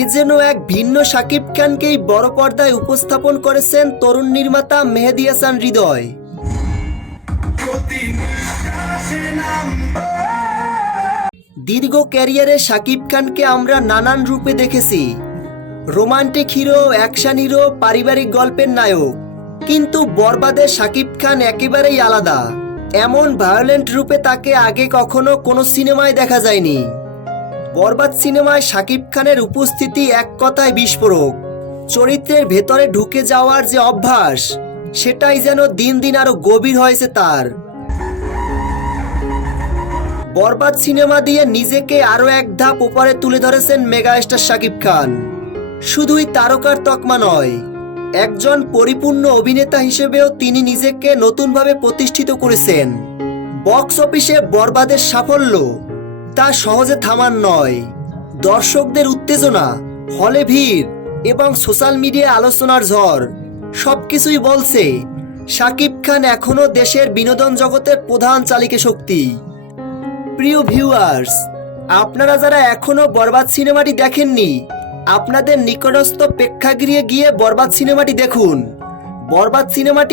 এ যেন এক ভিন্ন শাকিব খানকেই বড় পর্দায় উপস্থাপন করেছেন তরুণ নির্মাতা মেহেদী হাসান হৃদয়। দীর্ঘ ক্যারিয়ারে শাকিব খানকে আমরা নানান রূপে দেখেছি, রোমান্টিক হিরো, অ্যাকশন হিরো, পারিবারিক গল্পের নায়ক। কিন্তু বরবাদে শাকিব খান একেবারেই আলাদা। এমন ভায়োলেন্ট রূপে তাকে আগে কখনো কোনো সিনেমায় দেখা যায়নি। বরবাদ সিনেমায় শাকিব খানের উপস্থিতি এক কথায় বিস্ফোরক। চরিত্রের ভেতরে ঢুকে যাওয়ার যে অভ্যাস, সেটাই যেন দিন দিন আরো গভীর হয়েছে তার। বরবাদ সিনেমা দিয়ে নিজেকে আরো এক ধাপ উপরে তুলে ধরেছেন মেগাস্টার শাকিব খান। শুধুই তারকার তকমা নয়, একজন পরিপূর্ণ অভিনেতা হিসেবেও তিনি নিজেকে নতুনভাবে প্রতিষ্ঠিত করেছেন। বক্স অফিসে বরবাদের সাফল্য তা সহজে থামার নয়। দর্শকদের উত্তেজনা, হলে ভিড় এবং সোশ্যাল মিডিয়ায় আলোচনার ঝড় সবকিছুই বলছে শাকিব খান এখনো দেশের বিনোদন জগতের প্রধান চালিকা শক্তি। প্রিয় ভিউয়ার্স, আপনারা যারা এখনো বরবাদ সিনেমাটি দেখেননি, আপনাদের নিকটস্থ প্রেক্ষাগৃহে গিয়ে বরবাদ সিনেমাটি দেখুন। বরবাদ সিনেমাটি